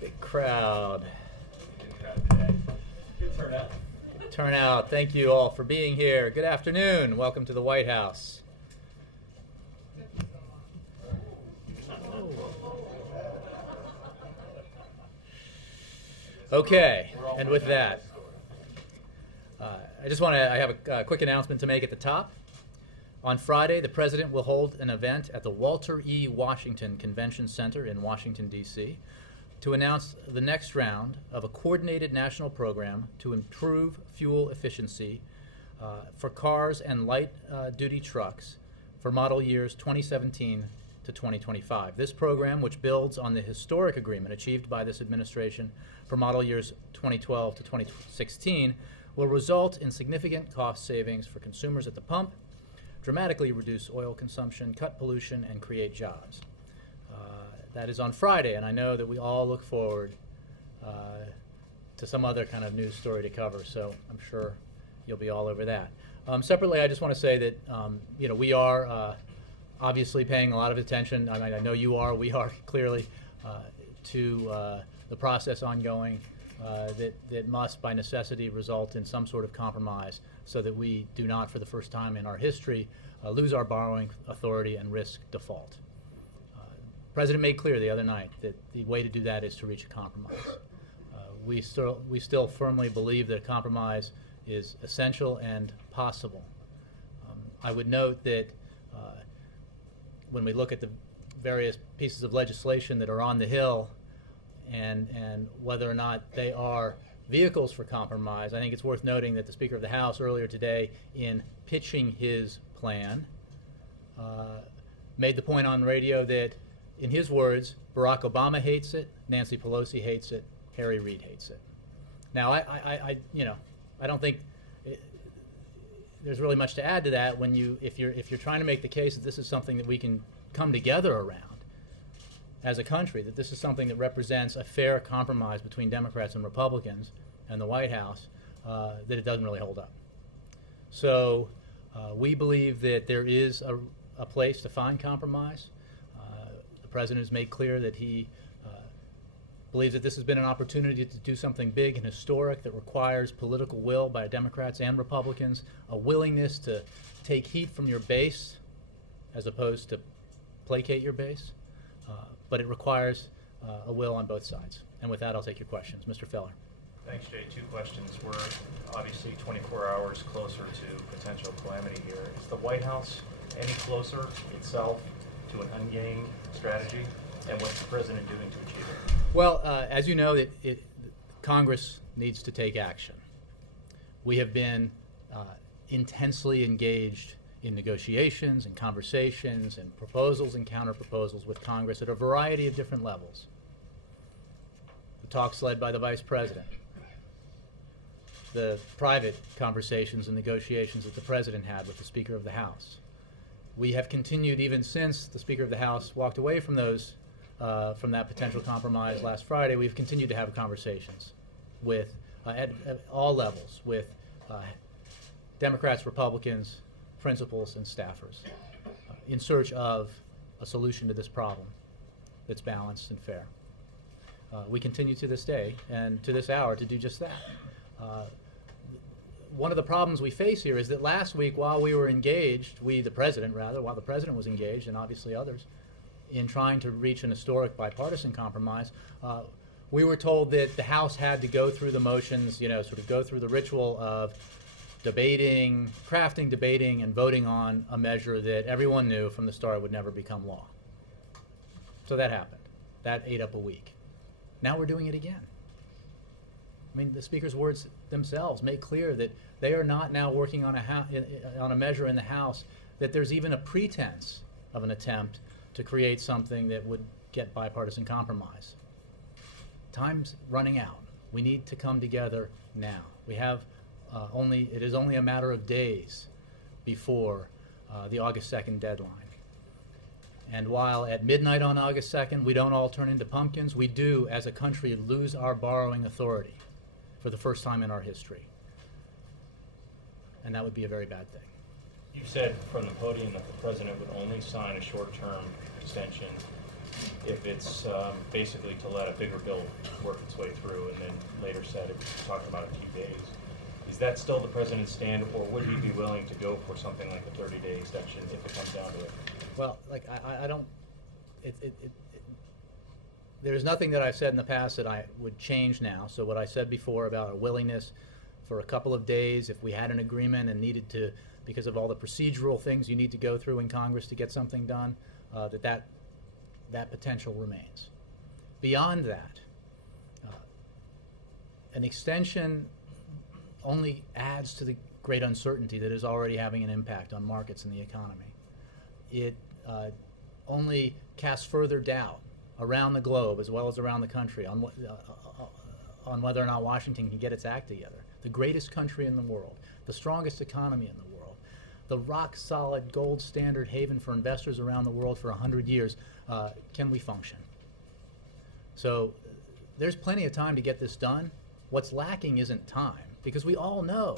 Big crowd. Good turnout. Good turnout. Thank you all for being here. Good afternoon. Welcome to the White House. Okay, and with that, I have a quick announcement to make at the top. On Friday, the President will hold an event at the Walter E. Washington Convention Center in Washington, D.C. to announce the next round of a coordinated national program to improve fuel efficiency for cars and light-duty trucks for model years 2017 to 2025. This program, which builds on the historic agreement achieved by this administration for model years 2012 to 2016, will result in significant cost savings for consumers at the pump, dramatically reduce oil consumption, cut pollution, and create jobs. That is on Friday, and I know that we all look forward to some other kind of news story to cover, so I'm sure you'll be all over that. Separately, I just want to say that we are obviously paying a lot of attention. I mean, I know you are, we are clearly, to the process ongoing that must, by necessity, result in some sort of compromise so that we do not, for the first time in our history, lose our borrowing authority and risk default. The President made clear the other night that the way to do that is to reach a compromise. We still firmly believe that a compromise is essential and possible. I would note that when we look at the various pieces of legislation that are on the Hill and whether or not they are vehicles for compromise, I think it's worth noting that the Speaker of the House earlier today, in pitching his plan, made the point on radio that, in his words, Barack Obama hates it, Nancy Pelosi hates it, Harry Reid hates it. Now, I don't think there's really much to add to that when if you're trying to make the case that this is something that we can come together around as a country, that this is something that represents a fair compromise between Democrats and Republicans and the White House, that it doesn't really hold up. So we believe that there is a place to find compromise. The President has made clear that he believes that this has been an opportunity to do something big and historic that requires political will by Democrats and Republicans, a willingness to take heat from your base as opposed to placate your base. But it requires a will on both sides. And with that, I'll take your questions. Mr. Feller. Thanks, Jay. Two questions. We're obviously 24 hours closer to potential calamity here. Is the White House any closer itself to an endgame strategy? And what's the President doing to achieve it? Well, as you know, Congress needs to take action. We have been intensely engaged in negotiations and conversations and proposals and counter-proposals with Congress at a variety of different levels. The talks led by the Vice President, the private conversations and negotiations that the President had with the Speaker of the House. We have continued even since the Speaker of the House walked away from that potential compromise last Friday. We've continued to have conversations with at all levels with Democrats, Republicans, principals, and staffers in search of a solution to this problem that's balanced and fair. We continue to this day and to this hour to do just that. One of the problems we face here is that last week, while we were engaged, while the President was engaged, and obviously others, in trying to reach an historic bipartisan compromise, we were told that the House had to go through the motions, sort of go through the ritual of crafting, debating, and voting on a measure that everyone knew from the start would never become law. So that happened. That ate up a week. Now we're doing it again. I mean, the Speaker's words themselves make clear that they are not now working on a measure in the House that there's even a pretense of an attempt to create something that would get bipartisan compromise. Time's running out. We need to come together now. We have it is only a matter of days before the August 2nd deadline. And while at midnight on August 2nd we don't all turn into pumpkins, we do, as a country, lose our borrowing authority for the first time in our history. And that would be a very bad thing. You said from the podium that the President would only sign a short-term extension if it's basically to let a bigger bill work its way through, and then later said it's talking about a few days. Is that still the president's stand, or would he be willing to go for something like a 30-day extension if it comes down to it? Well, like I don't. There's nothing that I've said in the past that I would change now. So what I said before about a willingness for a couple of days, if we had an agreement and needed to, because of all the procedural things you need to go through in Congress to get something done, that potential remains. Beyond that, an extension only adds to the great uncertainty that is already having an impact on markets and the economy. It only casts further doubt around the globe as well as around the country on whether or not Washington can get its act together. The greatest country in the world, the strongest economy in the world, the rock-solid gold standard haven for investors around the world for 100 years, can we function? So there's plenty of time to get this done. What's lacking isn't time, because we all know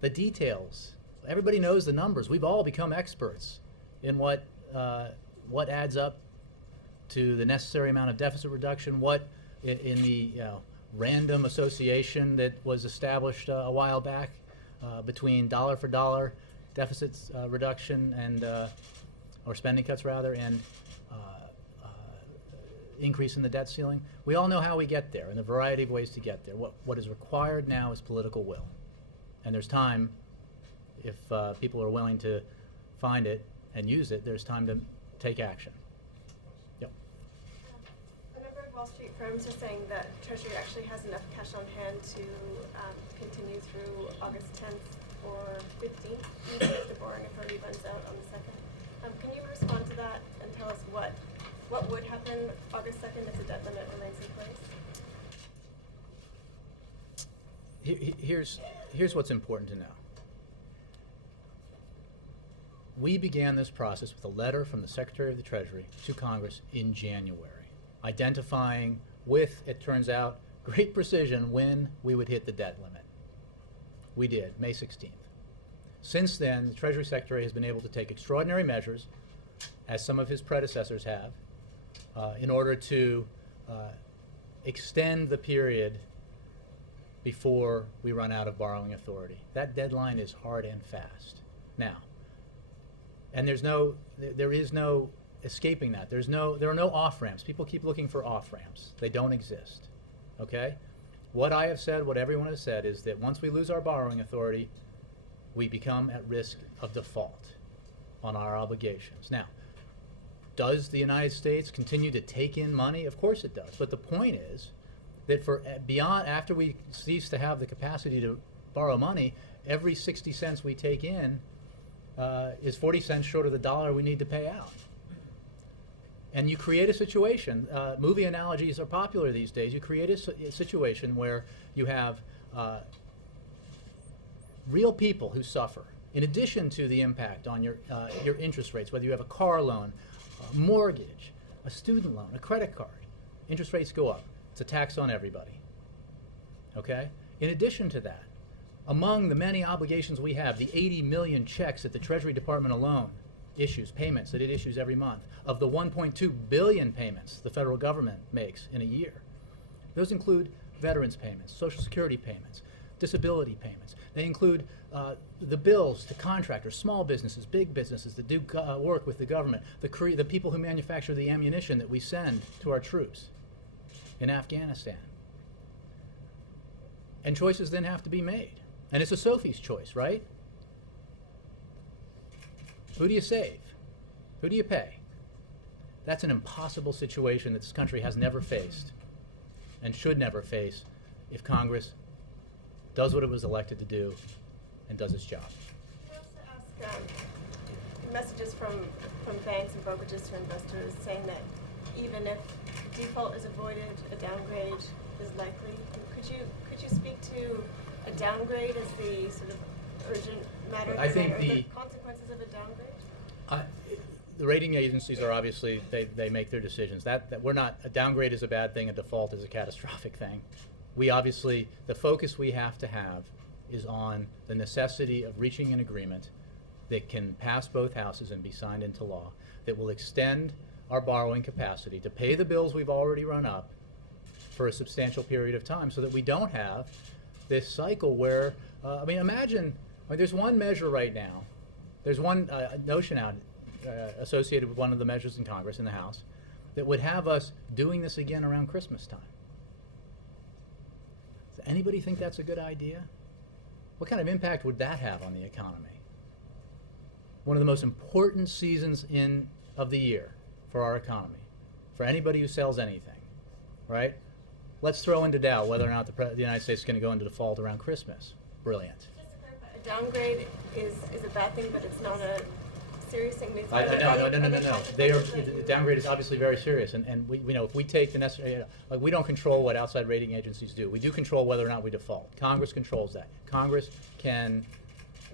the details. Everybody knows the numbers. We've all become experts in what adds up to the necessary amount of deficit reduction, what in the random association that was established a while back between dollar for dollar deficits reduction and or spending cuts rather, and increase in the debt ceiling. We all know how we get there and the variety of ways to get there. What is required now is political will, and there's time. If people are willing to find it and use it, there's time to take action. Yep. A number of Wall Street firms are saying that Treasury actually has enough cash on hand to continue through August 10th or 15th, even if the borrowing authority runs out on the 2nd. Can you respond to that and tell us what would happen August 2nd if the debt limit remains in place? Here's what's important to know. We began this process with a letter from the Secretary of the Treasury to Congress in January, identifying with, it turns out, great precision when we would hit the debt limit. We did, May 16th. Since then, the Treasury Secretary has been able to take extraordinary measures, as some of his predecessors have, in order to extend the period before we run out of borrowing authority. That deadline is hard and fast. Now, and there is no escaping that. There are no off-ramps. People keep looking for off-ramps. They don't exist. Okay? What I have said, what everyone has said, is that once we lose our borrowing authority, we become at risk of default on our obligations. Now, does the United States continue to take in money? Of course it does. But the point is that after we cease to have the capacity to borrow money, every 60 cents we take in is 40 cents short of the dollar we need to pay out. And you create a situation, movie analogies are popular these days, you create a situation where you have real people who suffer, in addition to the impact on your interest rates, whether you have a car loan, a mortgage, a student loan, a credit card. Interest rates go up. It's a tax on everybody. Okay? In addition to that, among the many obligations we have, the 80 million checks that the Treasury Department alone issues, payments that it issues every month, of the 1.2 billion payments the federal government makes in a year, those include veterans payments, Social Security payments, disability payments. They include the bills to contractors, small businesses, big businesses that do work with the government, the people who manufacture the ammunition that we send to our troops in Afghanistan. And choices then have to be made. And it's a Sophie's choice, right? Who do you save? Who do you pay? That's an impossible situation that this country has never faced and should never face if Congress does what it was elected to do and does its job. I also ask messages from banks and brokerages to investors saying that even if default is avoided, a downgrade is likely. Could you speak to a downgrade as the sort of urgent matter? I think the consequences of a downgrade? The rating agencies are obviously, they make their decisions. That we're not, a downgrade is a bad thing, a default is a catastrophic thing. We obviously, the focus we have to have is on the necessity of reaching an agreement that can pass both houses and be signed into law, that will extend our borrowing capacity to pay the bills we've already run up for a substantial period of time so that we don't have this cycle where, I mean, imagine, there's one measure right now, there's one notion out associated with one of the measures in Congress, in the House, that would have us doing this again around Christmas time. Does anybody think that's a good idea? What kind of impact would that have on the economy? One of the most important seasons of the year for our economy, for anybody who sells anything, right? Let's throw into doubt whether or not the United States is going to go into default around Christmas. Brilliant. Just to clarify, a downgrade is a bad thing, but it's not a serious thing. No. Downgrade is obviously very serious, and we know if we take the necessary, like, we don't control what outside rating agencies do. We do control whether or not we default. Congress controls that. Congress can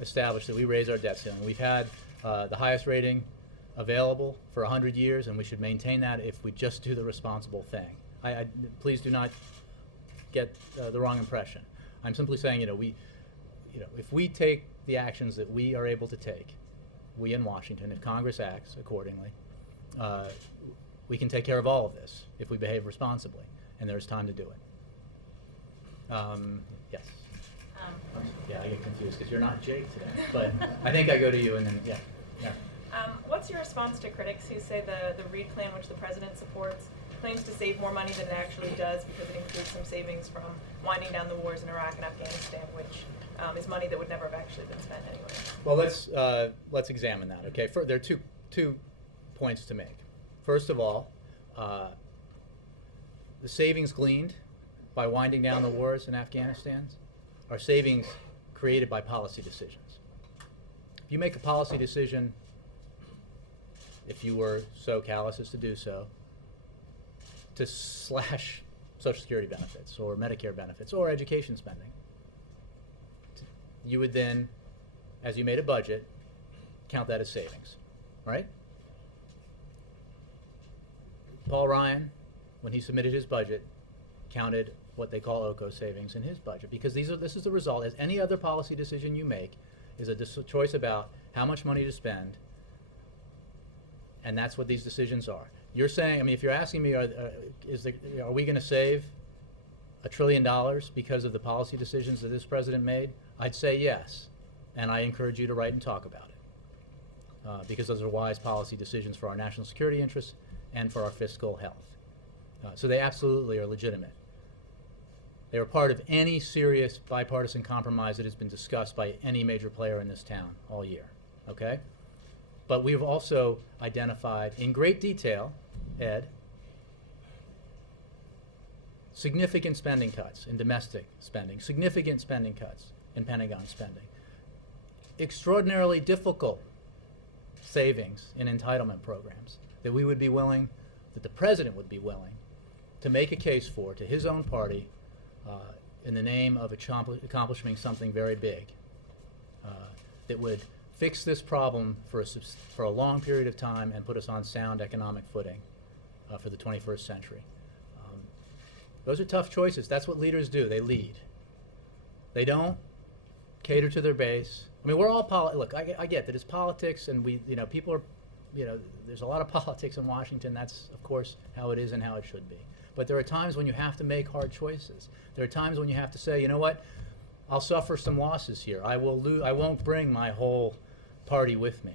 establish that we raise our debt ceiling. We've had the highest rating available for 100 years, and we should maintain that if we just do the responsible thing. Please do not get the wrong impression. I'm simply saying, if we take the actions that we are able to take, we in Washington, if Congress acts accordingly, we can take care of all of this if we behave responsibly, and there's time to do it. Yes. Yeah, I get confused because you're not Jake today, but I think I go to you, and then yeah. What's your response to critics who say the Reid plan, which the president supports, claims to save more money than it actually does because it includes some savings from winding down the wars in Iraq and Afghanistan, which is money that would never have actually been spent anyway? Well, let's examine that. Okay, there are two points to make. First of all, the savings gleaned by winding down the wars in Afghanistan are savings created by policy decisions. If you make a policy decision, if you were so callous as to do so, to slash Social Security benefits or Medicare benefits or education spending, you would then, as you made a budget, count that as savings, right? Paul Ryan, when he submitted his budget, counted what they call OCO savings in his budget, because this is the result, as any other policy decision you make, is a choice about how much money to spend, and that's what these decisions are. You're saying, I mean, if you're asking me, are we going to save $1 trillion because of the policy decisions that this president made? I'd say yes, and I encourage you to write and talk about it, because those are wise policy decisions for our national security interests and for our fiscal health. So they absolutely are legitimate. They were part of any serious bipartisan compromise that has been discussed by any major player in this town all year, okay? But we've also identified in great detail, Ed, significant spending cuts in domestic spending, significant spending cuts in Pentagon spending, extraordinarily difficult savings in entitlement programs that we would be willing, that the president would be willing to make a case for to his own party in the name of accomplishing something very big that would fix this problem for a long period of time and put us on sound economic footing for the 21st century. Those are tough choices. That's what leaders do. They lead. They don't cater to their base. I mean, we're all look, I get that it's politics, and people are, there's a lot of politics in Washington. That's, of course, how it is and how it should be. But there are times when you have to make hard choices. There are times when you have to say, you know what, I'll suffer some losses here. I won't bring my whole party with me.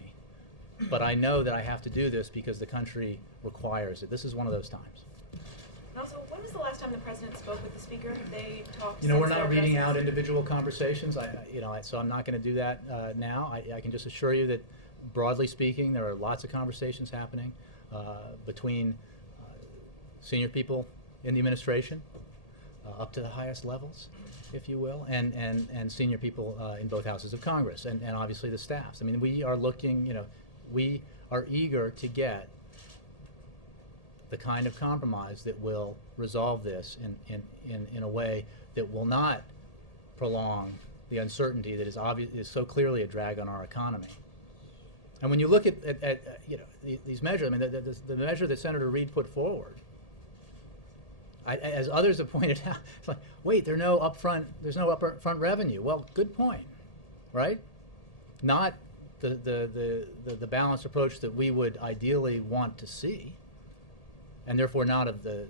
But I know that I have to do this because the country requires it. This is one of those times. And also, when was the last time the president spoke with the speaker? Have they talked? We're not reading out individual conversations. So I'm not going to do that now. I can just assure you that, broadly speaking, there are lots of conversations happening between senior people in the administration, up to the highest levels, if you will, and senior people in both houses of Congress, and obviously the staffs. I mean, we are looking, we are eager to get the kind of compromise that will resolve this in a way that will not prolong the uncertainty that is so clearly a drag on our economy. And when you look at these measures, I mean, the measure that Senator Reid put forward, as others have pointed out, it's like, wait, there's no upfront upfront revenue. Well, good point, right? Not the balanced approach that we would ideally want to see. and therefore not of the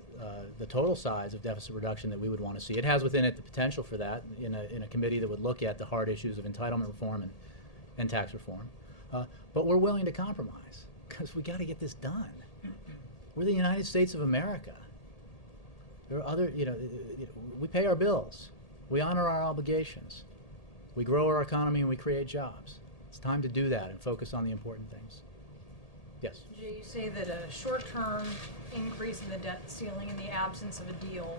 total size of deficit reduction that we would want to see. It has within it the potential for that in a committee that would look at the hard issues of entitlement reform and tax reform. But we're willing to compromise because we got to get this done. We're the United States of America. There are other, we pay our bills. We honor our obligations. We grow our economy and we create jobs. It's time to do that and focus on the important things. Yes? Jay, you say that a short-term increase in the debt ceiling in the absence of a deal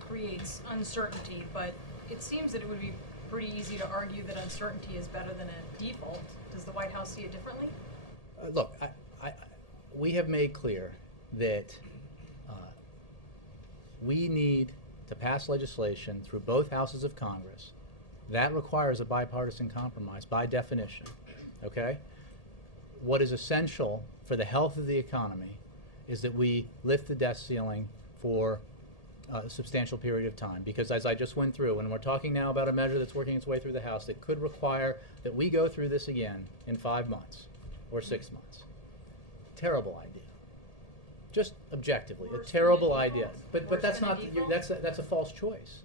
creates uncertainty, but it seems that it would be pretty easy to argue that uncertainty is better than a default. Does the White House see it differently? Look, we have made clear that we need to pass legislation through both houses of Congress. That requires a bipartisan compromise by definition, okay? What is essential for the health of the economy is that we lift the debt ceiling for a substantial period of time, because as I just went through, and we're talking now about a measure that's working its way through the House that could require that we go through this again in 5 months or 6 months. Terrible idea. Just objectively, a terrible idea. But that's not, that's a false choice.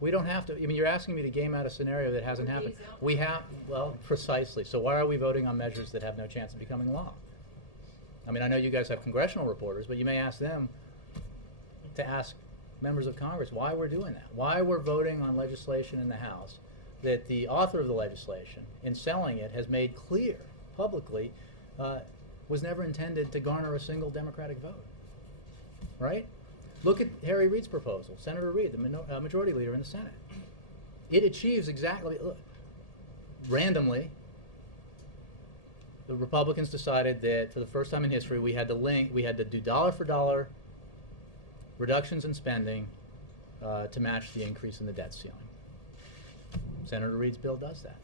We don't have to, I mean, you're asking me to game out a scenario that hasn't happened. We have, well, precisely. So why are we voting on measures that have no chance of becoming law? I mean, I know you guys have congressional reporters, but you may ask them to ask members of Congress why we're doing that, why we're voting on legislation in the House that the author of the legislation, in selling it, has made clear publicly was never intended to garner a single Democratic vote, right? Look at Harry Reid's proposal, Senator Reid, the majority leader in the Senate. It achieves exactly, look, randomly, the Republicans decided that for the first time in history we had to do dollar for dollar reductions in spending to match the increase in the debt ceiling. Senator Reid's bill does that.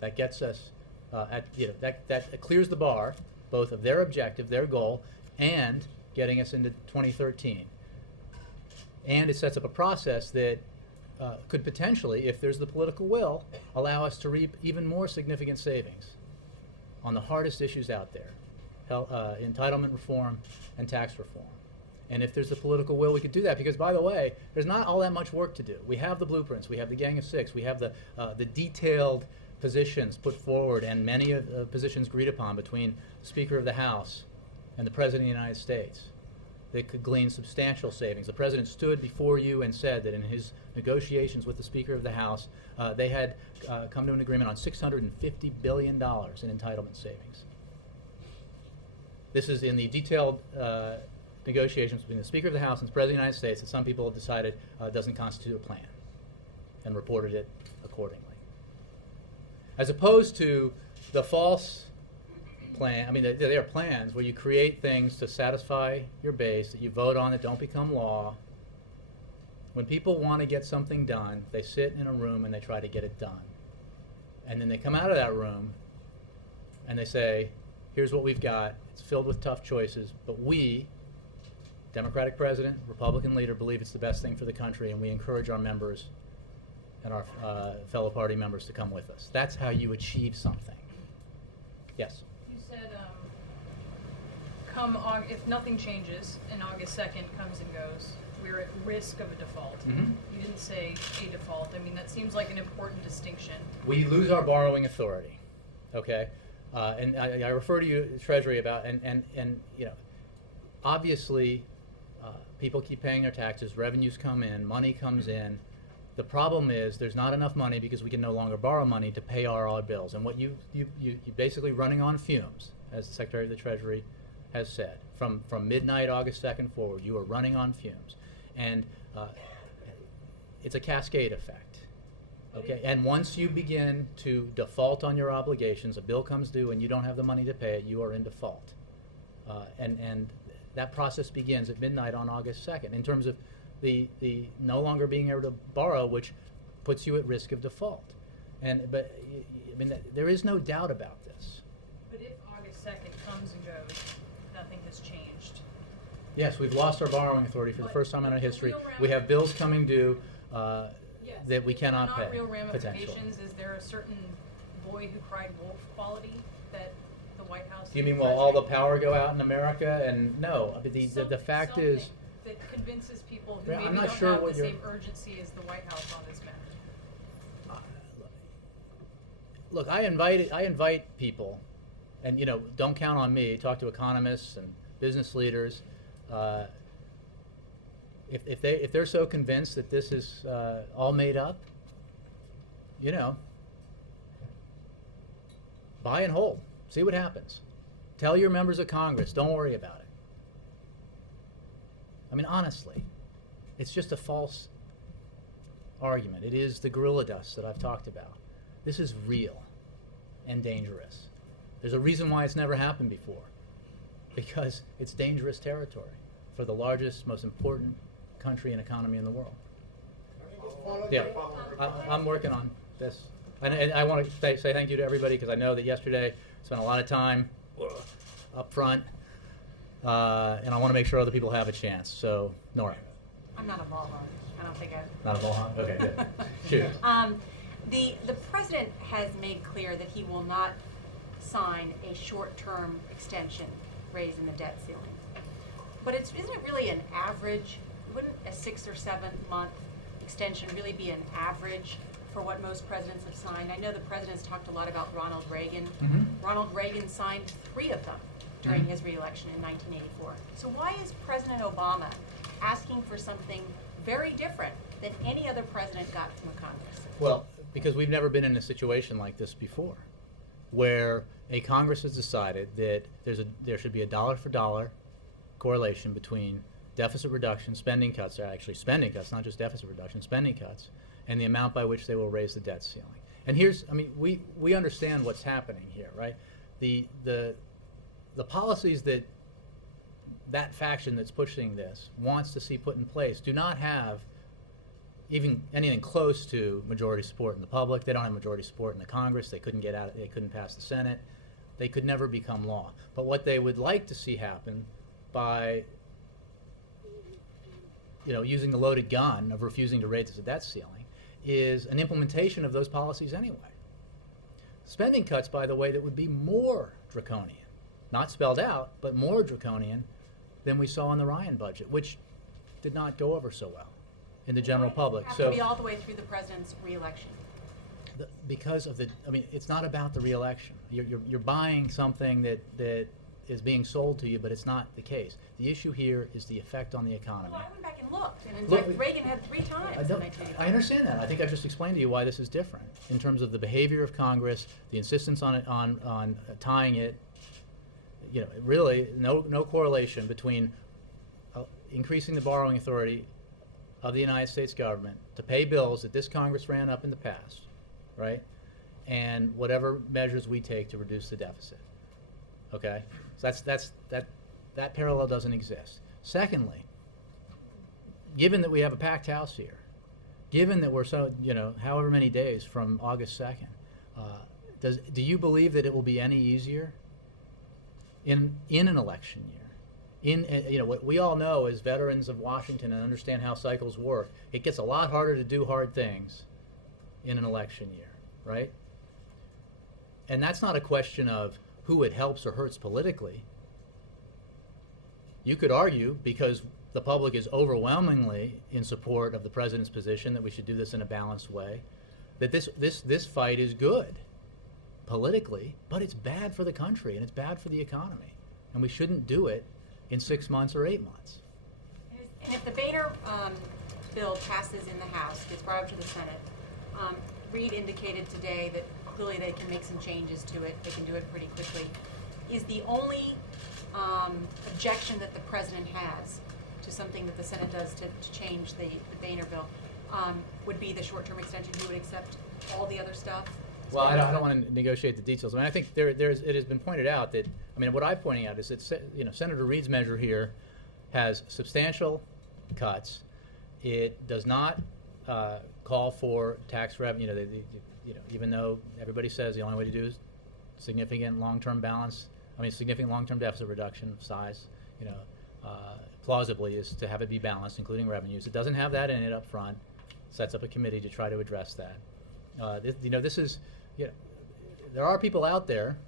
That gets us, that clears the bar, both of their objective, their goal, and getting us into 2013. And it sets up a process that could potentially, if there's the political will, allow us to reap even more significant savings on the hardest issues out there, entitlement reform and tax reform. And if there's the political will, we could do that, because, by the way, there's not all that much work to do. We have the blueprints, we have the Gang of Six, we have the detailed positions put forward and many of the positions agreed upon between the Speaker of the House and the President of the United States that could glean substantial savings. The President stood before you and said that in his negotiations with the Speaker of the House, they had come to an agreement on $650 billion in entitlement savings. This is in the detailed negotiations between the Speaker of the House and the President of the United States that some people have decided doesn't constitute a plan and reported it accordingly. As opposed to the false plan, I mean, there are plans where you create things to satisfy your base that you vote on that don't become law. When people want to get something done, they sit in a room and they try to get it done. And then they come out of that room and they say, here's what we've got. It's filled with tough choices, but we, Democratic President, Republican leader, believe it's the best thing for the country, and we encourage our members and our fellow party members to come with us. That's how you achieve something. Yes? You said if nothing changes and August 2nd comes and goes, we're at risk of a default. Mm-hmm. You didn't say a default. I mean, that seems like an important distinction. We lose our borrowing authority, okay? And I refer to you, Treasury, about, and you know, obviously people keep paying their taxes, revenues come in, money comes in. The problem is there's not enough money because we can no longer borrow money to pay our bills. And what you basically running on fumes, as the Secretary of the Treasury has said. From midnight August 2nd forward, you are running on fumes. And it's a cascade effect. Okay, and once you begin to default on your obligations, a bill comes due and you don't have the money to pay it, you are in default. And that process begins at midnight on August 2nd in terms of the no longer being able to borrow, which puts you at risk of default. But I mean, there is no doubt about this. But if August 2nd comes and goes, nothing has changed. Yes, we've lost our borrowing authority for the first time in our history. We have bills coming due that we cannot pay. Not real ramifications. potentially. Is there a certain boy who cried wolf quality that the White House. Do you and mean the will all the president. power go out in America? And no, I mean, the fact is, Something that convinces people who Yeah, maybe I'm not don't sure have what the you're- same urgency as the White House on this matter. look, I invite people, and don't count on me. Talk to economists and business leaders. If they're so convinced that this is all made up, buy and hold. See what happens. Tell your members of Congress, don't worry about it. I mean, honestly, it's just a false argument. It is the gorilla dust that I've talked about. This is real and dangerous. There's a reason why it's never happened before. Because it's dangerous territory for the largest, most important country and economy in the world. Yeah, I'm working on this. And I want to say thank you to everybody, because I know that yesterday spent a lot of time up front, and I want to make sure other people have a chance. So, Nora. I'm not a ball hog. I don't think I. Not a ball hog? Okay, good. Shoot. The president has made clear that he will not sign a short-term extension raising the debt ceiling. But isn't it really an average? Wouldn't a 6 or 7 month extension really be an average for what most presidents have signed? I know the president's talked a lot about Ronald Reagan. Mm-hmm. Ronald Reagan signed 3 of them during Mm-hmm. his reelection in 1984. So why is President Obama asking for something very different than any other president got from Congress? Well, because we've never been in a situation like this before, where a Congress has decided that there should be a dollar-for-dollar correlation between deficit reduction, spending cuts, or actually spending cuts, not just deficit reduction, spending cuts, and the amount by which they will raise the debt ceiling. And we understand what's happening here, right? The policies that faction that's pushing this wants to see put in place do not have even anything close to majority support in the public. They don't have majority support in the Congress. They couldn't they couldn't pass the Senate. They could never become law. But what they would like to see happen by using the loaded gun of refusing to raise the debt ceiling is an implementation of those policies anyway. Spending cuts, by the way, that would be more draconian, not spelled out, but more draconian than we saw in the Ryan budget, which did not go over so well in the general public. Have to be all the way through the president's reelection. Because of it's not about the reelection. You're buying something that is being sold to you, but it's not the case. The issue here is the effect on the economy. Well, I went back and looked, and in fact, Reagan had 3 times in 1985. I understand that. I think I've just explained to you why this is different in terms of the behavior of Congress, the insistence on tying it. Really no correlation between increasing the borrowing authority of the United States government to pay bills that this Congress ran up in the past, right? And whatever measures we take to reduce the deficit. Okay? So that parallel doesn't exist. Secondly, given that we have a packed house here, given that we're however many days from August 2nd, do you believe that it will be any easier in an election year? What we all know as veterans of Washington and understand how cycles work, it gets a lot harder to do hard things in an election year, right? And that's not a question of who it helps or hurts politically. You could argue, because the public is overwhelmingly in support of the president's position that we should do this in a balanced way, that this fight is good politically, but it's bad for the country and it's bad for the economy, and we shouldn't do it in 6 months or 8 months. And if the Boehner bill passes in the House, gets brought up to the Senate, Reid indicated today that clearly they can make some changes to it. They can do it pretty quickly. Is the only objection that the president has to something that the Senate does to change the Boehner bill would be the short-term extension? He would accept all the other stuff? Well, I don't want to negotiate the details. I think it has been pointed out that, what I'm pointing out is that Senator Reid's measure here has substantial cuts. It does not call for tax revenue. Even though everybody says the only way to do is significant long-term deficit reduction of size, plausibly is to have it be balanced, including revenues. It doesn't have that in it up front. Sets up a committee to try to address that. There are people out there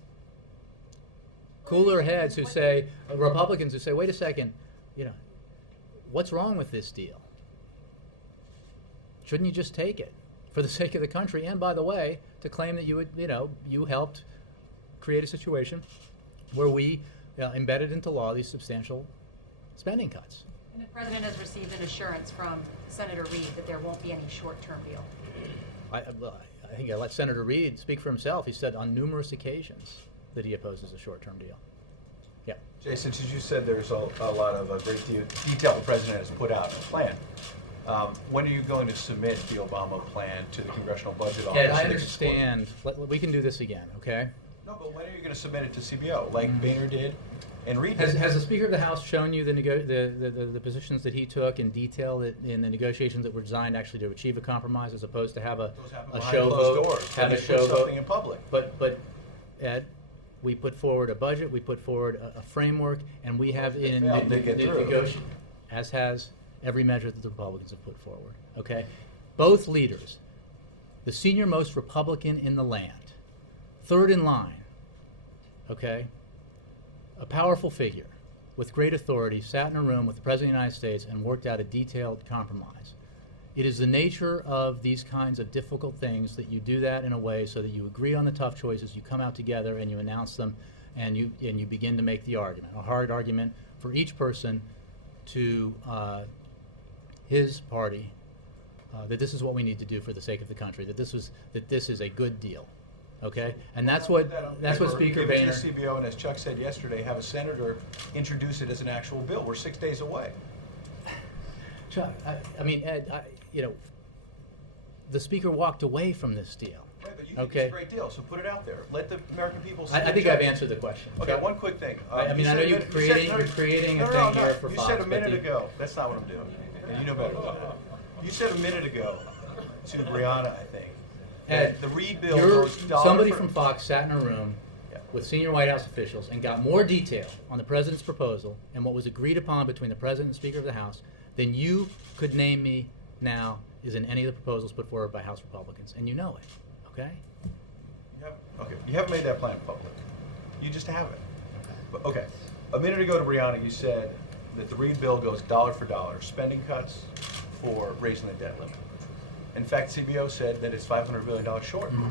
cooler heads who say, Republicans who say, wait a second, what's wrong with this deal? Shouldn't you just take it for the sake of the country? And by the way, to claim that you helped create a situation where we embedded into law these substantial spending cuts. And the president has received an assurance from Senator Reid that there won't be any short-term deal. I think I let Senator Reid speak for himself. He said on numerous occasions that he opposes a short-term deal. Yeah. Jason, as you said, there's a lot of great detail the president has put out in the plan. When are you going to submit the Obama plan to the Congressional Budget Office? Ed, I understand. We can do this again, okay? No, but when are you going to submit it to CBO, like Boehner did and Reid did? Has the Speaker of the House shown you the positions that he took in detail in the negotiations that were designed actually to achieve a compromise, as opposed to have a show vote? Doors, have a show vote. Something in public. But Ed, we put forward a budget, we put forward a framework, and we have in negotiation, as has every measure that the Republicans have put forward. Okay, both leaders, the senior most Republican in the land, third in line. Okay, a powerful figure with great authority sat in a room with the President of the United States and worked out a detailed compromise. It is the nature of these kinds of difficult things that you do that in a way so that you agree on the tough choices, you come out together and you announce them, and you begin to make the argument, a hard argument for each person to his party, that this is what we need to do for the sake of the country, that this is a good deal. Okay, and that's what Speaker Boehner. Give it to CBO, and as Chuck said yesterday, have a senator introduce it as an actual bill. We're 6 days away. Chuck, I mean, Ed, the Speaker walked away from this deal. Right, but you think it's a great deal, so put it out there. Let the American people see. I think I've answeed the question. Okay, one quick thing. I mean, I know you're creating a thing here for Fox. You said a minute ago. That's not what I'm doing. And you know better than that. You said a minute ago to Brianna, I think. Ed, the Reid bill goes somebody from Fox sat in a room with senior White House officials and got more detail on the president's proposal and what was agreed upon between the president and Speaker of the House than you could name me now is in any of the proposals put forward by House Republicans, and you know it. Okay. You haven't made that plan public. You just haven't. But, okay. A minute ago to Brianna, you said that the Reid bill goes dollar for dollar, spending cuts for raising the debt limit. In fact, CBO said that it's $500 billion short. Mm-hmm.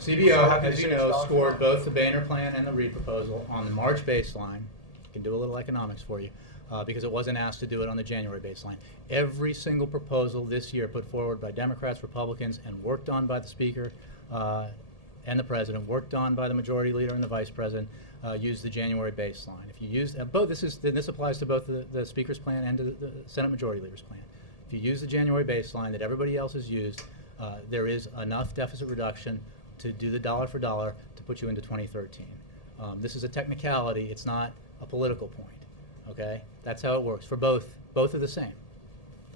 CBO, as you know, scored both the Boehner plan and the Reid proposal on the March baseline. Can do a little economics for you, because it wasn't asked to do it on the January baseline. Every single proposal this year put forward by Democrats, Republicans, and worked on by the Speaker and the President, worked on by the Majority Leader and the Vice President, used the January baseline. If you use both, this applies to both the Speaker's plan and to the Senate Majority Leader's plan. If you use the January baseline that everybody else has used, there is enough deficit reduction to do the dollar for dollar to put you into 2013. This is a technicality. It's not a political point. Okay, that's how it works for both. Both are the same.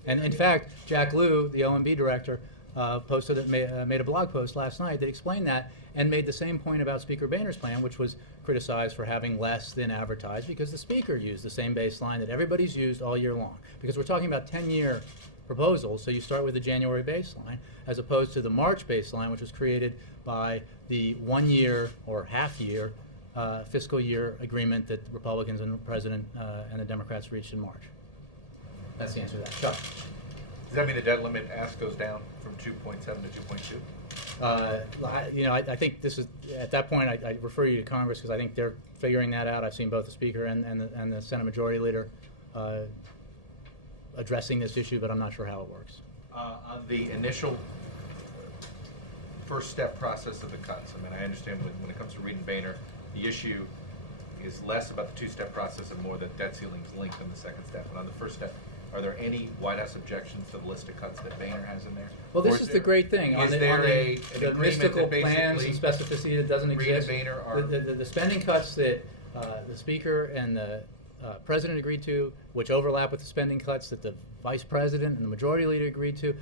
And in fact, Jack Lew, the OMB director, made a blog post last night that explained that and made the same point about Speaker Boehner's plan, which was criticized for having less than advertised because the Speaker used the same baseline that everybody's used all year long. Because we're talking about 10-year proposals, so you start with the January baseline as opposed to the March baseline, which was created by the 1 year or half-year fiscal year agreement that the Republicans and the President and the Democrats reached in March. That's the answer to that. Chuck. Does that mean the debt limit ask goes down from 2.7 to 2.2? I think this is, at that point, I refer you to Congress because I think they're figuring that out. I've seen both the Speaker and the Senate Majority Leader addressing this issue, but I'm not sure how it works. On the initial first step process of the cuts, I mean, I understand when it comes to Reid and Boehner, the issue is less about the two-step process and more that debt ceilings linked in the second step. And on the first step, are there any White House objections to the list of cuts that Boehner has in there? Well, this is the great thing. The mystical plans and specificity that doesn't exist. The spending cuts that the Speaker and the President agreed to, which overlap with the spending cuts that the Vice President and the Majority Leader agreed to,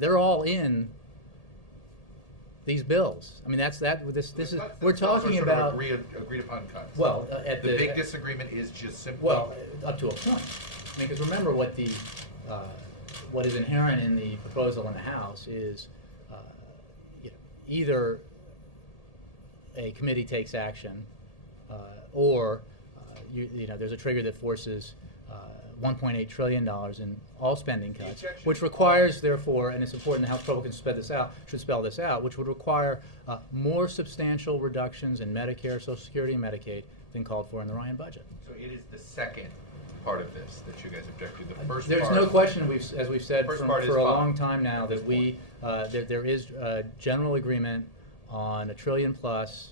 they're all in these bills. I mean, we're talking about agreed upon cuts. Well, the big disagreement is just simply up to a point. I mean, because remember what is inherent in the proposal in the House is either a committee takes action or there's a trigger that forces $1.8 trillion in all spending cuts, which requires, therefore, and it's important the House Republicans should spell this out, which would require more substantial reductions in Medicare, Social Security, and Medicaid than called for in the Ryan budget. So it is the second part of this that you guys object to. The first There's part, no question, as we've said first for part is a fine. long time now, that there is general agreement on $1 trillion plus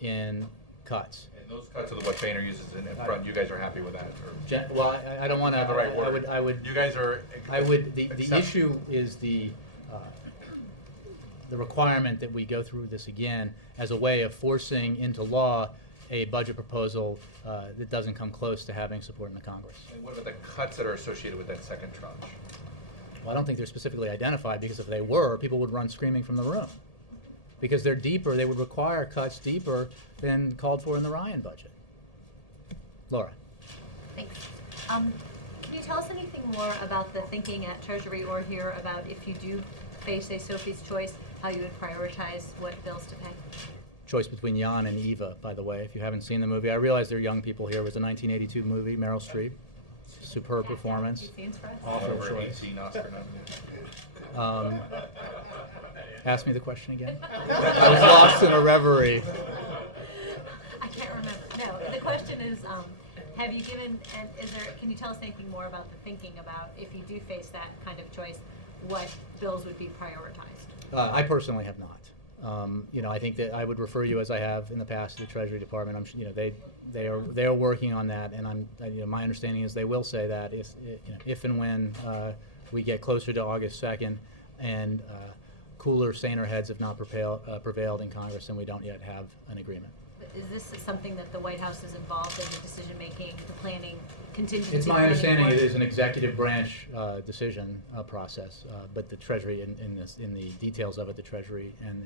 in cuts. And those cuts are what Boehner uses in front. You guys are happy with that? Or Well, I don't want to. Not the right word. I would. You guys are. The issue is the requirement that we go through this again as a way of forcing into law a budget proposal that doesn't come close to having support in the Congress. And what about the cuts that are associated with that second tranche? Well, I don't think they're specifically identified, because if they were, people would run screaming from the room. Because they're deeper, they would require cuts deeper than called for in the Ryan budget. Laura. Thanks. Can you tell us anything more about the thinking at Treasury or here about if you do face a Sophie's Choice, how you would prioritize what bills to pay? Choice between Jan and Eva, by the way, if you haven't seen the movie. I realize there are young people here. It was a 1982 movie, Meryl Streep. Superb performance. Awful Over choice. 18 Oscar nominations. Ask me the question again. I was lost in a reverie. I can't remember. No, the question is, have you given, and can you tell us anything more about the thinking about if you do face that kind of choice, what bills would be prioritized? I personally have not. I think that I would refer you, as I have in the past, to the Treasury Department. They are working on that, and my understanding is they will say that if and when we get closer to August 2nd, and cooler, saner heads have not prevailed in Congress, and we don't yet have an agreement. Is this something that the White House is involved in the decision-making, the planning, contingency? It's my understanding it is an executive branch decision process, but the Treasury, in the details of it, the Treasury and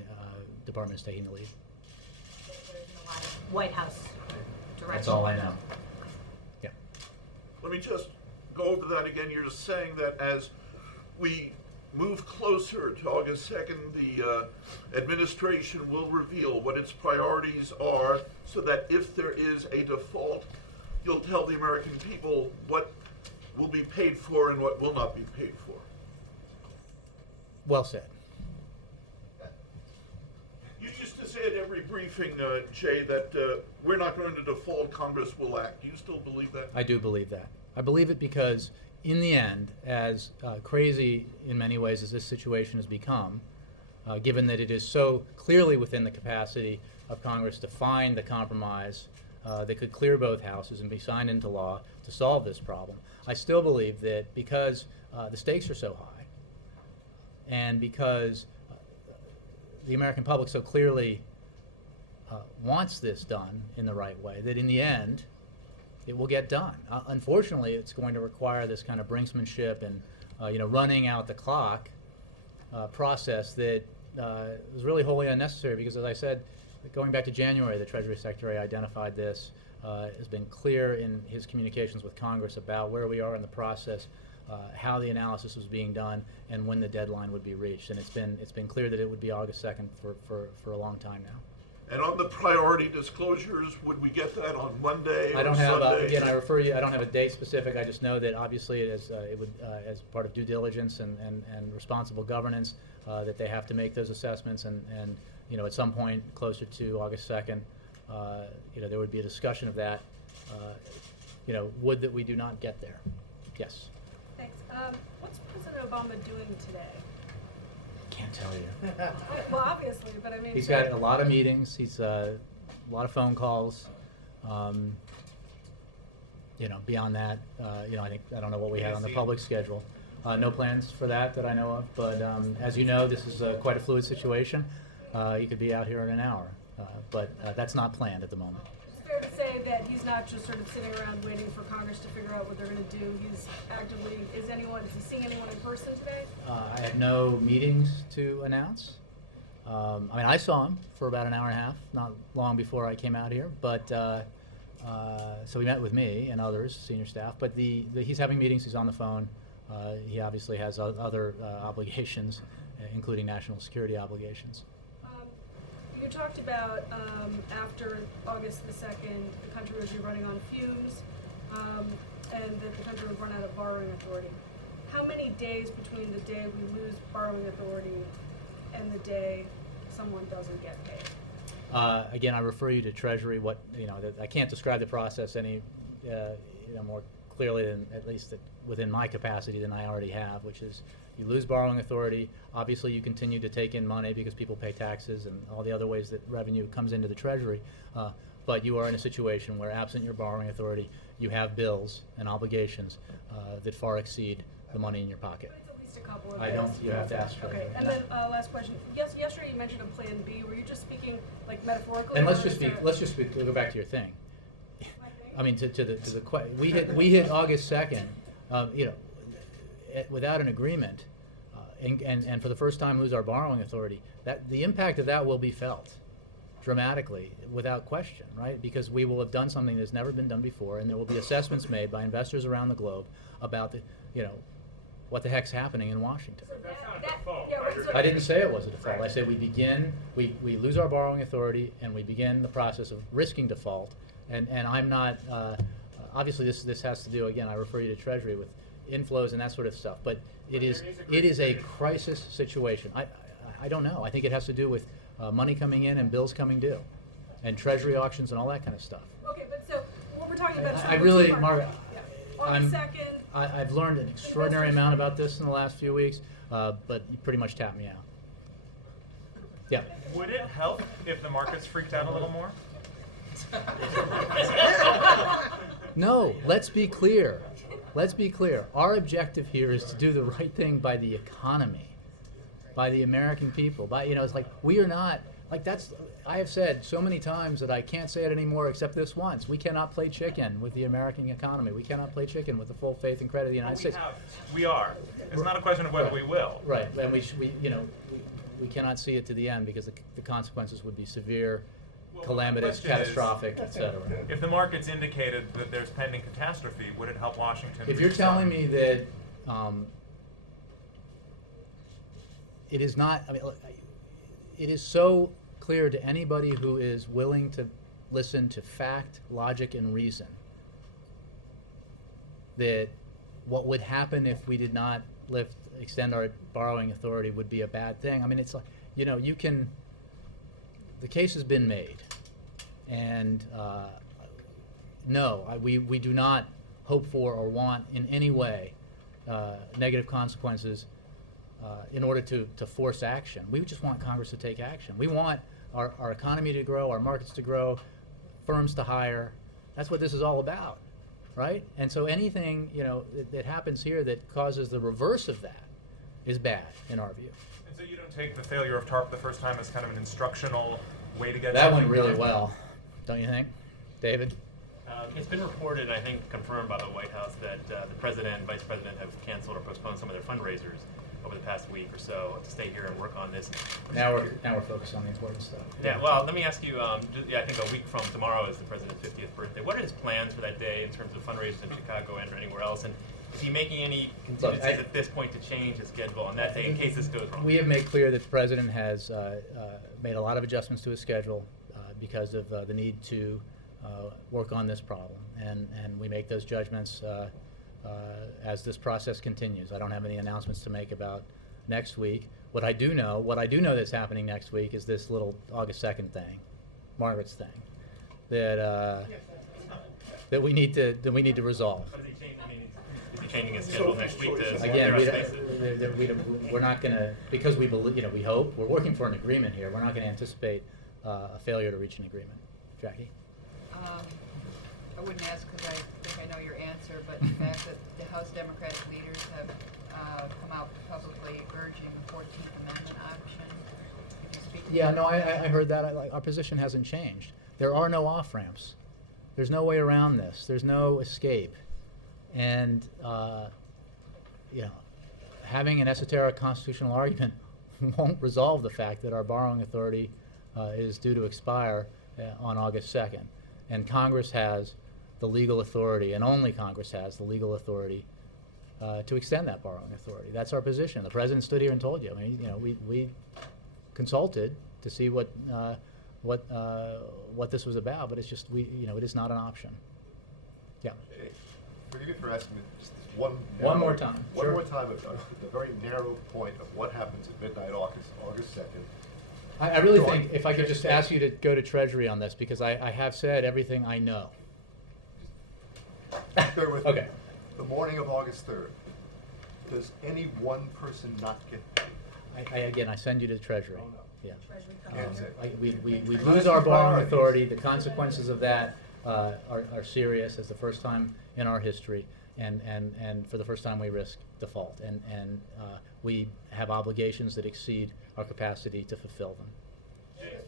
Department is taking the lead. There's a lot of White House direction. That's all I know. Yeah. Let me just go over that again. You're just saying that as we move closer to August 2nd, the administration will reveal what its priorities are, so that if there is a default, you'll tell the American people what will be paid for and what will not be paid for. Well said. You used to say at every briefing, Jay, that we're not going to default, Congress will act. Do you still believe that? I do believe that. I believe it because, in the end, as crazy in many ways as this situation has become, given that it is so clearly within the capacity of Congress to find the compromise that could clear both houses and be signed into law to solve this problem, I still believe that because the stakes are so high, and because the American public so clearly wants this done in the right way, that in the end, it will get done. Unfortunately, it's going to require this kind of brinksmanship and running out the clock process that was really wholly unnecessary, because, as I said, going back to January, the Treasury Secretary identified this, has been clear in his communications with Congress about where we are in the process, how the analysis was being done, and when the deadline would be reached. And it's been clear that it would be August 2nd for a long time now. And on the priority disclosures, would we get that on Monday or I don't have Sunday? again. I don't have a date specific. I just know that obviously it would as part of due diligence and responsible governance, that they have to make those assessments, and at some point closer to August 2nd, there would be a discussion of that. Would that we do not get there? Yes. Thanks. What's President Obama doing today? Can't tell you. Well, obviously, but I mean. He's got a lot of meetings. He's a lot of phone calls. Beyond that, I don't know what we had on the public schedule. No plans for that I know of. But as you know, this is quite a fluid situation. He could be out here in an hour, but that's not planned at the moment. It's fair to say that he's not just sort of sitting around waiting for Congress to figure out what they're going to do. He's actively, is he seeing anyone in person today? I had no meetings to announce. I saw him for about an hour and a half, not long before I came out here. But so he met with me and others, senior staff. But he's having meetings. He's on the phone. He obviously has other obligations, including national security obligations. you talked about after August the 2nd, the country would be running on fumes, and that the country would run out of borrowing authority. How many days between the day we lose borrowing authority and the day someone doesn't get paid? Again, I refer you to Treasury. I can't describe the process any more clearly than at least within my capacity than I already have, which is you lose borrowing authority. Obviously, you continue to take in money because people pay taxes and all the other ways that revenue comes into the Treasury. But you are in a situation where, absent your borrowing authority, you have bills and obligations that far exceed the money in your pocket. It's at least a couple of I days. don't. You have to ask for Okay, it. and then last question. Yesterday you mentioned a plan B. Were you just speaking like metaphorically? And or let's is just there- we'll go back to your thing. My thing? I mean, to the we hit August 2nd, without an agreement, and for the first time lose our borrowing authority. That the impact of that will be felt dramatically, without question, right? Because we will have done something that's never been done before, and there will be assessments made by investors around the globe about what the heck's happening in Washington. That's not a default. yeah, right? right, so- I didn't say it was a default. I said we lose our borrowing authority and we begin the process of risking default. And I'm not, obviously this has to do, again, I refer you to Treasury with inflows and that sort of stuff. But it is a crisis situation. I don't know. I think it has to do with money coming in and bills coming due, and Treasury auctions and all that kind of stuff. Okay, but so what we're talking about is I sort of really, two-part- Margaret, yeah. August 2nd. I've learned an extraordinary amount about this in the last few weeks, but you pretty much tapped me out. Yeah. Would it help if the markets freaked out a little more? No, let's be clear. Let's be clear. Our objective here is to do the right thing by the economy, by the American people. It's like we are not, like that's, I have said so many times that I can't say it anymore except this once. We cannot play chicken with the American economy. We cannot play chicken with the full faith and credit of the United States. We are. It's not a question of whether we will. Right, and we cannot see it to the end because the consequences would be severe, calamitous, the question is, catastrophic, etc. If the markets indicated that there's pending catastrophe, would it help Washington? If you're telling me that it is not, I mean, it is so clear to anybody who is willing to listen to fact, logic, and reason that what would happen if we did not extend our borrowing authority would be a bad thing. I mean, it's like, you can, the case has been made, and no, we do not hope for or want in any way negative consequences in order to force action. We just want Congress to take action. We want our economy to grow, our markets to grow, firms to hire. That's what this is all about, right? And so anything that happens here that causes the reverse of that is bad in our view. And so you don't take the failure of TARP the first time as kind of an instructional way to get That something went really done? well, don't you think, David? It's been reported, I think confirmed by the White House, that the President and Vice President have canceled or postponed some of their fundraisers over the past week or so to stay here and work on this. Now we're focused on the important stuff. Yeah, well, let me ask you, I think a week from tomorrow is the President's 50th birthday. What are his plans for that day in terms of fundraisers in Chicago and anywhere else? And is he making any contingencies at this point to change his schedule on that day in case this goes wrong? We have made clear that the President has made a lot of adjustments to his schedule because of the need to work on this problem. And we make those judgments as this process continues. I don't have any announcements to make about next week. What I do know that's happening next week is this little August 2nd thing, Margaret's thing, that we need to resolve. But is he changing his schedule next week to Again, spaces? we're not going to, because we believe, we hope, we're working for an agreement here. We're not going to anticipate a failure to reach an agreement. Jackie? I wouldn't ask because I think I know your answer, but the fact that the House Democratic leaders have come out publicly urging the 14th Amendment option. Could you speak to Yeah, that? no, I heard that. Our position hasn't changed. There are no off-ramps. There's no way around this. There's no escape. And, having an esoteric constitutional argument won't resolve the fact that our borrowing authority is due to expire on August 2nd. And Congress has the legal authority, and only Congress has the legal authority to extend that borrowing authority. That's our position. The President stood here and told you. I mean, we consulted to see what this was about. But it's just it is not an option. Yeah. Forgive me for asking just this one. One more time. One Sure. more time, the very narrow point of what happens at midnight, August 2nd. I really think if I could just ask you to go to Treasury on this, because I have said everything I know. Bear with me. Okay. The morning of August 3rd, does any one person not get paid? Again, I send you to Treasury. Oh, no. Yeah. Can't say. We lose our borrowing authority. The consequences of that are serious. It's the first time in our history, and for the first time we risk default, and we have obligations that exceed our capacity to fulfill them.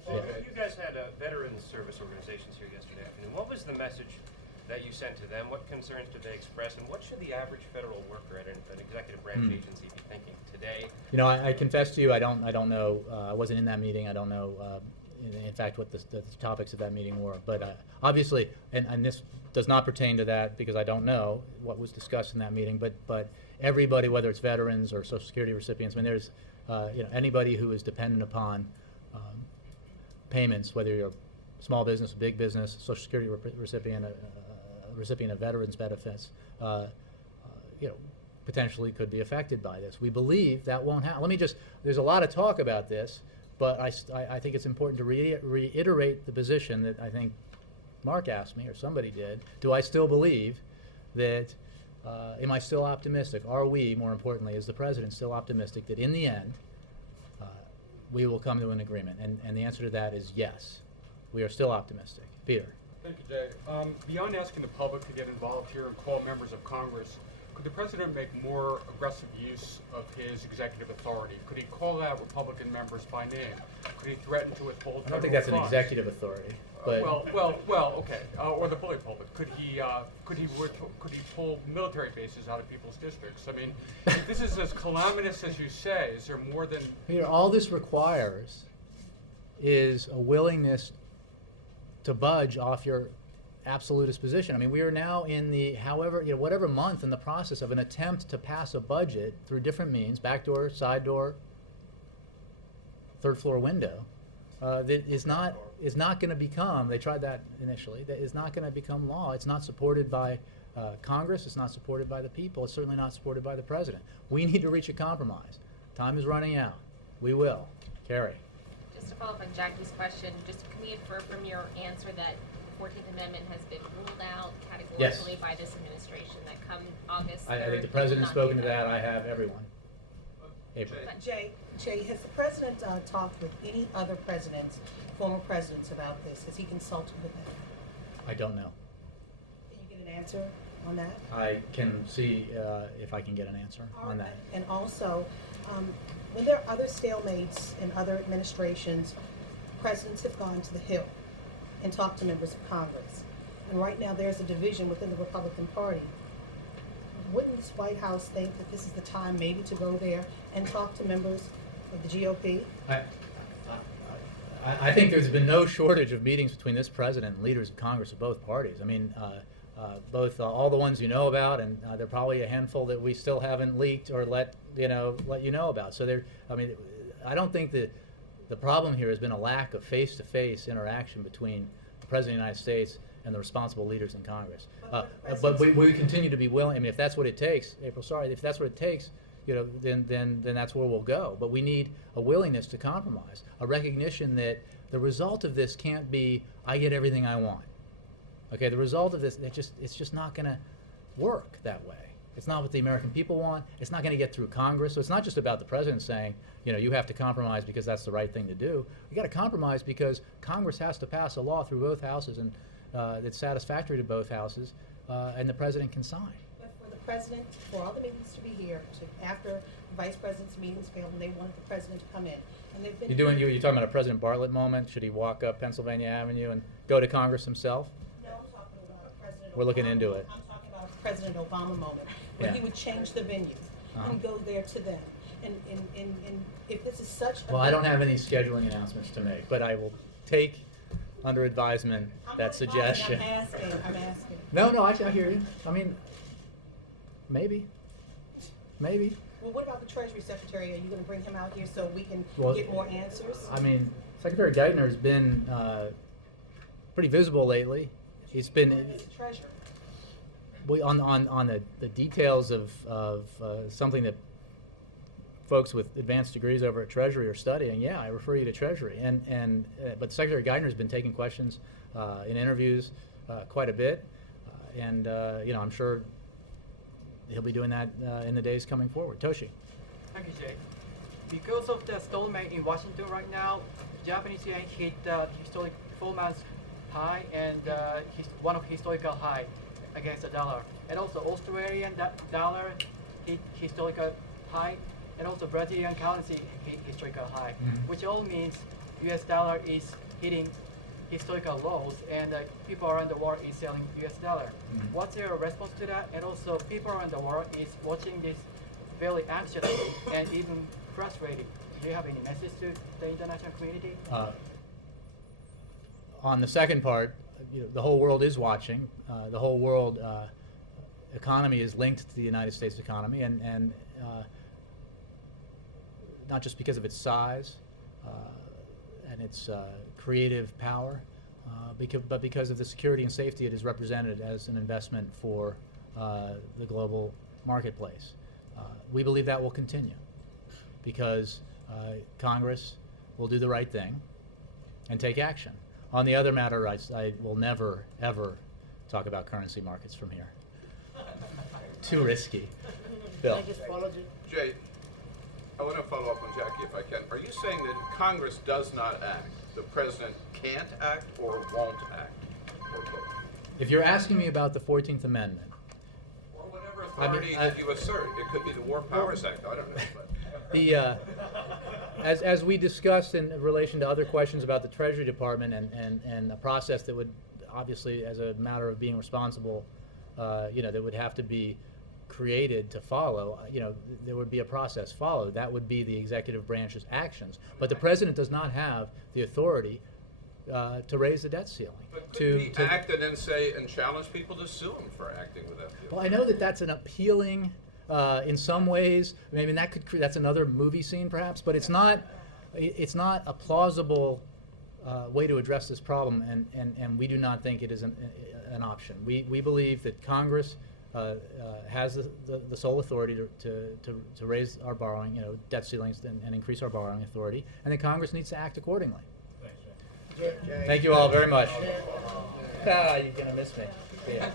Yeah. You guys had veterans service organizations here yesterday afternoon. What was the message that you sent to them? What concerns did they express, and what should the average federal worker at an executive branch agency be thinking today? I confess to you, I don't know. I wasn't in that meeting. I don't know, in fact, what the topics of that meeting were. But obviously, and this does not pertain to that because I don't know what was discussed in that meeting. But everybody, whether it's veterans or Social Security recipients, there's anybody who is dependent upon payments, whether you're a small business, a big business, Social Security recipient of veterans benefits, potentially could be affected by this. We believe that won't happen. There's a lot of talk about this, but I think it's important to reiterate the position that I think Mark asked me, or somebody did. Do I still believe that, am I still optimistic? Are we, more importantly, is the President still optimistic that in the end, we will come to an agreement? And the answer to that is yes. We are still optimistic. Peter. Thank you, Jay. Beyond asking the public to get involved here and call members of Congress, could the President make more aggressive use of his executive authority? Could he call out Republican members by name? Could he threaten to withhold I don't think federal that's an funds? executive authority. But well, okay. Or the bully pulpit. Could he pull military bases out of people's districts? I mean, if this is as calamitous as you say, is there more than? Peter, all this requires is a willingness to budge off your absolutist position. I mean, we are now in the whatever month in the process of an attempt to pass a budget through different means, back door, side door, third floor window, that is not going to become, they tried that initially, that is not going to become law. It's not supported by Congress. It's not supported by the people. It's certainly not supported by the President. We need to reach a compromise. Time is running out. We will. Carrie. Just to follow up on Jackie's question, can we infer from your answer that the 14th Amendment has been ruled out categorically by this administration, that come August 3rd, I think the President's spoken to that. I have everyone. April. Jay, has the President talked with any other presidents, former presidents, about this? Has he consulted with them? I don't know. Can you get an answer on that? I can see if I can get an answer on that. And also, when there are other stalemates in other administrations, presidents have gone to the Hill and talked to members of Congress. And right now there's a division within the Republican Party. Wouldn't this White House think that this is the time maybe to go there and talk to members of the GOP? I think there's been no shortage of meetings between this President and leaders of Congress of both parties. I mean, both all the ones you know about, and there are probably a handful that we still haven't leaked or let you know about. So I don't think that the problem here has been a lack of face-to-face interaction between the President of the United States and the responsible leaders in Congress. But we continue to be willing. I mean, if that's what it takes, April. Sorry, if that's what it takes, then that's where we'll go. But we need a willingness to compromise, a recognition that the result of this can't be I get everything I want. Okay, the result of this, it's just not going to work that way. It's not what the American people want. It's not going to get through Congress. So it's not just about the President saying, you have to compromise because that's the right thing to do. You got to compromise because Congress has to pass a law through both houses and that's satisfactory to both houses, and the President can sign. But for the President, for all the meetings to be here, after the Vice President's meetings failed and they wanted the President to come in, and they've been. You're talking about a President Bartlett moment? Should he walk up Pennsylvania Avenue and go to Congress himself? No, I'm talking about President. We're looking into it. I'm talking about a President Obama moment when he would change the venue and go there to them. And if this is such a I don't have any scheduling announcements to make, but I will take under advisement that suggestion. I'm asking. No, I hear you. I mean, maybe. Well, what about the Treasury Secretary? Are you gonna bring him out here so we can Well, get more answers? I mean, Secretary Geithner has been pretty visible lately. He's been Treasurer. on the details of something that folks with advanced degrees over at Treasury are studying. Yeah, I refer you to Treasury. But Secretary Geithner has been taking questions in interviews quite a bit, and I'm sure he'll be doing that in the days coming forward. Toshi. Thank you, Jay. Because of the stalemate in Washington right now, Japanese yen hit historic 4-month high and one of historical high against the dollar. And also Australian dollar hit historical high, and also Brazilian currency hit historical high, which all means US dollar is hitting historical lows, and people around the world is selling US dollar. What's your response to that? And also people around the world is watching this very anxiously and even frustrated. Do you have any message to the international community? On the second part, the whole world is watching. The whole world economy is linked to the United States economy, and not just because of its size and its creative power, but because of the security and safety it is represented as an investment for the global marketplace. We believe that will continue because Congress will do the right thing and take action. On the other matter, I will never, ever talk about currency markets from here. Too risky. Bill. I just followed you. Jay, I want to follow up on Jackie if I can. Are you saying that if Congress does not act, the president can't act or won't act? Or both? If you're asking me about the 14th Amendment, or whatever authority that you assert, it could be the War Powers Act. I don't know. But. As we discussed in relation to other questions about the Treasury Department and a process that would obviously, as a matter of being responsible, that would have to be created to follow, there would be a process followed. That would be the executive branch's actions. But the president does not have the authority to raise the debt ceiling. But could he act and then say and challenge people to sue him for acting without the authority? Well, I know that that's an appealing. In some ways, maybe that's another movie scene, perhaps, but it's not a plausible way to address this problem, and we do not think it is an option. We believe that Congress has the sole authority to raise our borrowing, debt ceilings, and increase our borrowing authority, and that Congress needs to act accordingly. Thanks, Jay. Thank you all very much. You're gonna miss me. See ya.